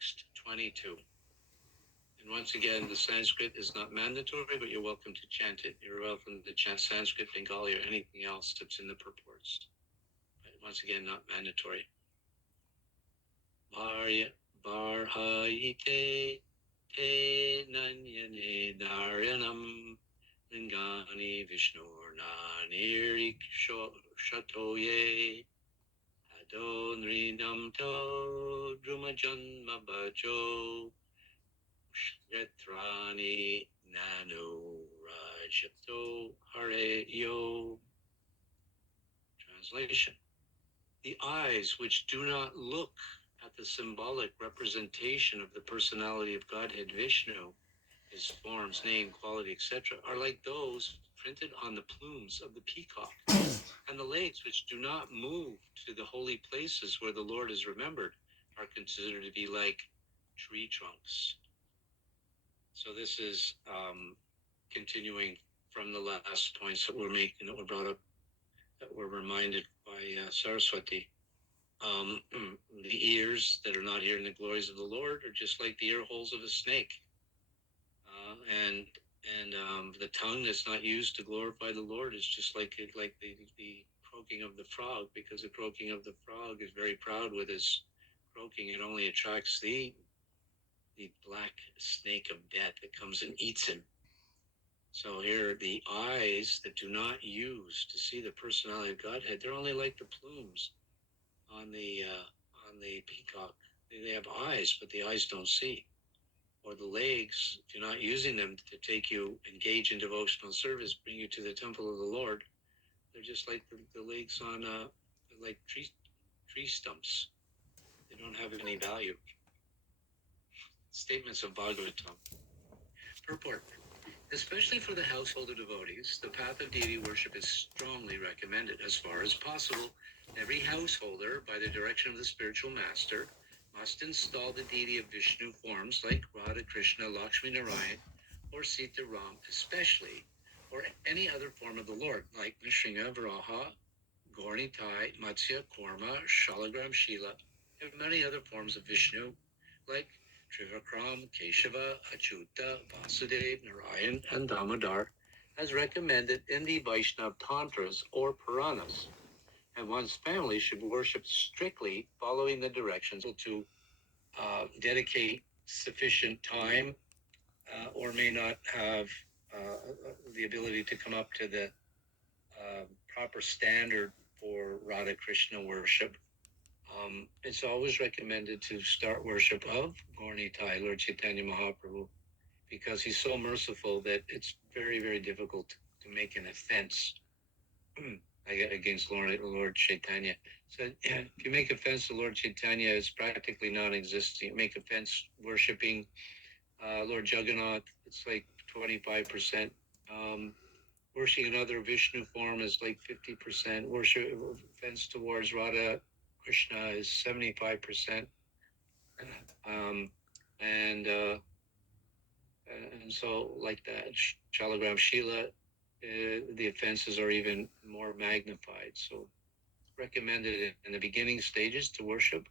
text 22. And once again, the Sanskrit is not mandatory, but you're welcome to chant it. You're welcome to chant Sanskrit, Bengali, or anything else that's in the purports. But once again, not mandatory. Barhaite te nanyane naryanam lingani vishnurnanirik shatoye adonrinam to drumajanma bajo Shretrani Nanu Rajato Hare Yo. Translation. The eyes which do not look at the symbolic representation of the personality of Godhead Vishnu, his forms, name, quality, etc., are like those printed on the plumes of the peacock. And the legs which do not move to the holy places where the Lord is remembered are considered to be like tree trunks. So this is continuing from the last points that we're making, that were brought up, that were reminded by Saraswati. The ears that are not hearing the glories of the Lord are just like the ear holes of a snake. And the tongue that's not used to glorify the Lord is just like the croaking of the frog, because the croaking of the frog is very proud with his croaking. It only attracts the black snake of death that comes and eats him. So here, the eyes that do not use to see the personality of Godhead, they're only like the plumes on the peacock. They have eyes, but the eyes don't see. Or the legs, if you're not using them to take you, engage in devotional service, bring you to the temple of the Lord, they're just like the legs on like tree stumps. They don't have any value. Statements of Bhagavatam. Purport. Especially for the householder devotees, the path of deity worship is strongly recommended. As far as possible, every householder, by the direction of the spiritual master, must install the deity of Vishnu forms like Radha, Krishna, Lakshmi Narayan, or Sita Ram especially, or any other form of the Lord, like Nrsimha, Varaha, Gaurnitai, Matsya, Kurma, Shalagram, Shila, and many other forms of Vishnu, like Trivikram, Keshava, Achyuta, Vasudeva, Narayan, and Damodar, as recommended in the Vaishnava Tantras or Puranas. And one's family should worship strictly following the directions to dedicate sufficient time or may not have the ability to come up to the proper standard for Radha Krishna worship. It's always recommended to start worship of Gaurnitai, Lord Chaitanya Mahaprabhu, because he's so merciful that it's very, very difficult to make an offense against Lord Chaitanya. So if you make offense to Lord Chaitanya, it's practically non-existent. You make offense worshipping Lord Jagannath, it's like 25%. Worshipping another Vishnu form is like 50%. Worship offense towards Radha Krishna is 75%. And so like that, Shalagram Shila, the offenses are even more magnified. So recommended in the beginning stages to worship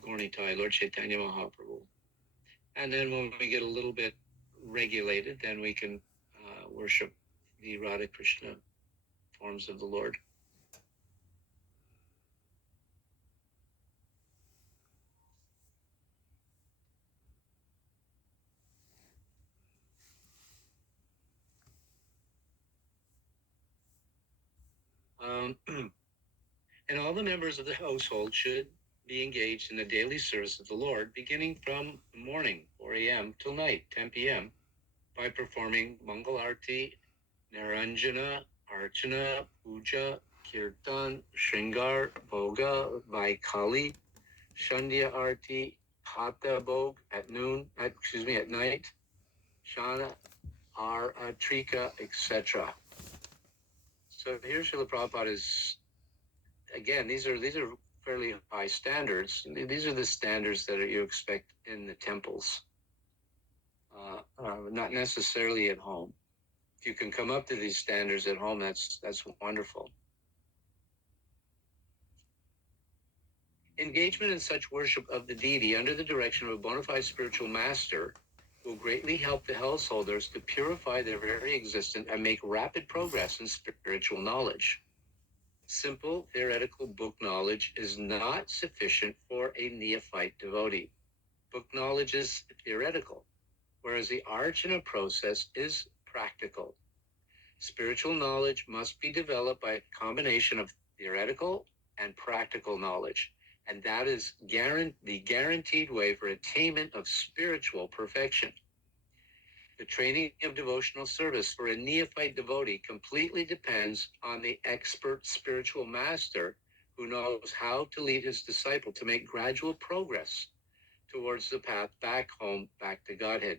Gaurnitai, Lord Chaitanya Mahaprabhu. And then when we get a little bit regulated, then we can worship the Radha Krishna forms of the Lord. And all the members of the household should be engaged in the daily service of the Lord, beginning from the morning, 4 a.m., till night, 10 p.m., by performing Mangal Arti, Naranjana, Archana, Puja, Kirtan, Shringar, Bhoga, Vaikali, Shandhya Arti, Hatha Bhog at night, Shana, Trika, etc. So here Srila Prabhupada is, again, these are fairly high standards. These are the standards that you expect in the temples, not necessarily at home. If you can come up to these standards at home, that's wonderful. Engagement in such worship of the deity under the direction of a bona fide spiritual master will greatly help the householders to purify their very existence and make rapid progress in spiritual knowledge. Simple theoretical book knowledge is not sufficient for a neophyte devotee. Book knowledge is theoretical, whereas the archana process is practical. Spiritual knowledge must be developed by a combination of theoretical and practical knowledge, and that is the guaranteed way for attainment of spiritual perfection. The training of devotional service for a neophyte devotee completely depends on the expert spiritual master who knows how to lead his disciple to make gradual progress towards the path back home, back to Godhead.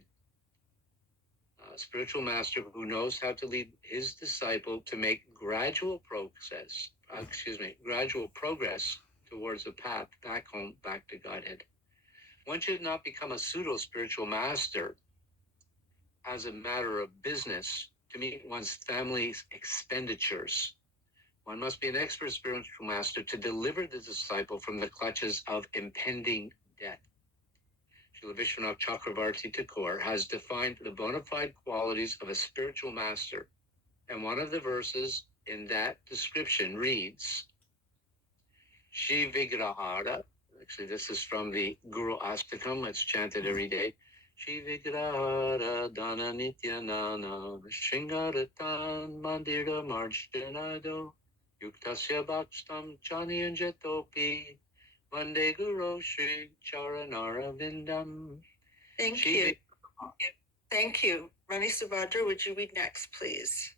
Spiritual master who knows how to lead his disciple to make gradual progress towards the path back home, back to Godhead. One should not become a pseudo spiritual master as a matter of business to meet one's family's expenditures. One must be an expert spiritual master to deliver the disciple from the clutches of impending death. Srila Vishwanath Chakravarti Thakur has defined the bona fide qualities of a spiritual master, and one of the verses in that description reads, Shiv Vigrahara, actually this is from the Guru Astakam, it's chanted every day, Shiv Vigrahara Dana Nityanana Shringaratan Mandira Marjanado Yuktasya Bhakstam Chaniyanjatopi Vande Guru Shri Charanara Vindam. Thank you. Thank you. Rani Subhadra, would you read next, please?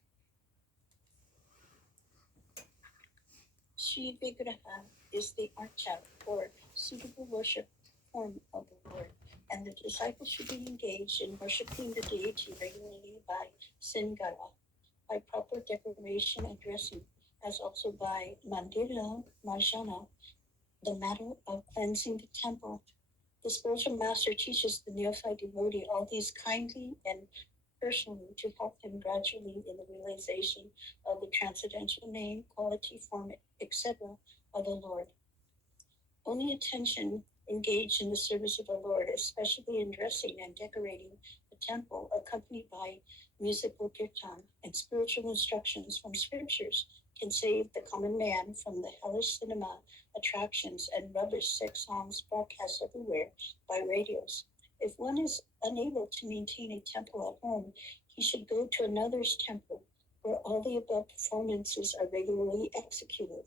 Shri Vigraha is the archa, or suitable worship form of the Lord, and the disciple should be engaged in worshiping the deity regularly by Singara, by proper decoration and dressing, as also by Mandira Marjana, the matter of cleansing the temple. The spiritual master teaches the neophyte devotee all these kindly and personally to help him gradually in the realization of the transcendental name, quality, form, etc. of the Lord. Only attention engaged in the service of the Lord, especially in dressing and decorating the temple, accompanied by musical kirtan and spiritual instructions from scriptures, can save the common man from the hellish cinema attractions and rubbish sex songs broadcast everywhere by radios. If one is unable to maintain a temple at home, he should go to another's temple where all the above performances are regularly executed.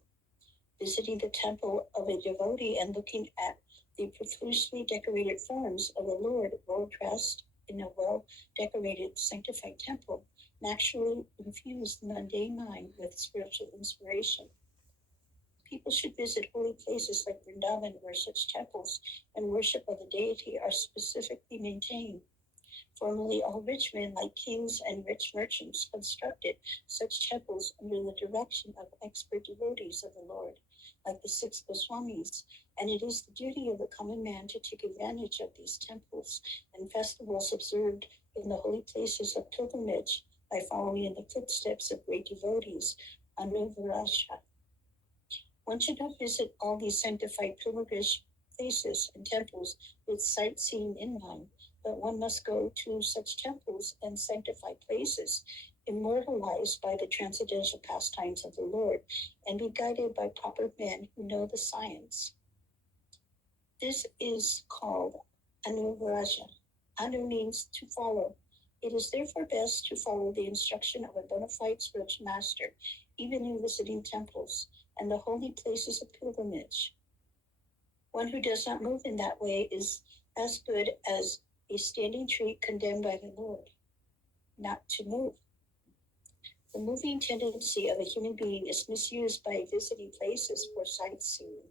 Visiting the temple of a devotee and looking at the profusely decorated forms of the Lord, well dressed in a well decorated, sanctified temple, naturally infuse the mundane mind with spiritual inspiration. People should visit holy places like Vrindavan, where such temples and worship of the deity are specifically maintained. Formerly, all rich men, like kings and rich merchants, constructed such temples under the direction of expert devotees of the Lord, like the 6 Goswamis, and it is the duty of the common man to take advantage of these temples and festivals observed in the holy places of pilgrimage by following in the footsteps of great devotees, Anuvarasha. One should not visit all these sanctified pilgrimage places and temples with sightseeing in mind, but one must go to such temples and sanctified places, immortalized by the transcendental pastimes of the Lord, and be guided by proper men who know the science. This is called Anuvaraja. Anu means to follow. It is therefore best to follow the instruction of a bona fide spiritual master, even in visiting temples and the holy places of pilgrimage. One who does not move in that way is as good as a standing tree condemned by the Lord, not to move. The moving tendency of a human being is misused by visiting places for sightseeing.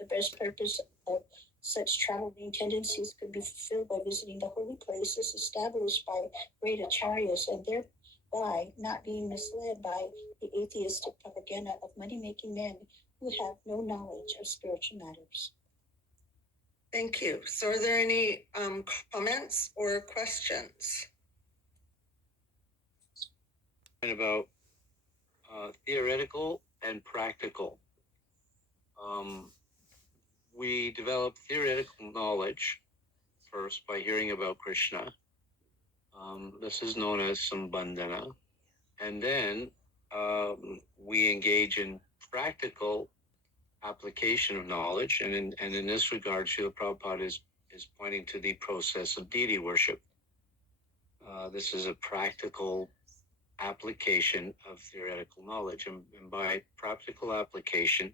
The best purpose of such traveling tendencies could be fulfilled by visiting the holy places established by great acharyas and thereby not being misled by the atheistic propaganda of money-making men who have no knowledge of spiritual matters. Thank you. So are there any comments or questions? About theoretical and practical. we develop theoretical knowledge first by hearing about Krishna. This is known as Sambandhana. And then we engage in practical application of knowledge. And in this regard, Srila Prabhupada is pointing to the process of deity worship. This is a practical application of theoretical knowledge. And by practical application,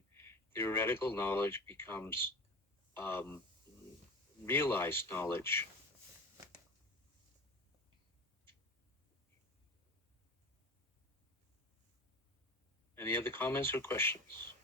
theoretical knowledge becomes realized knowledge. Any other comments or questions?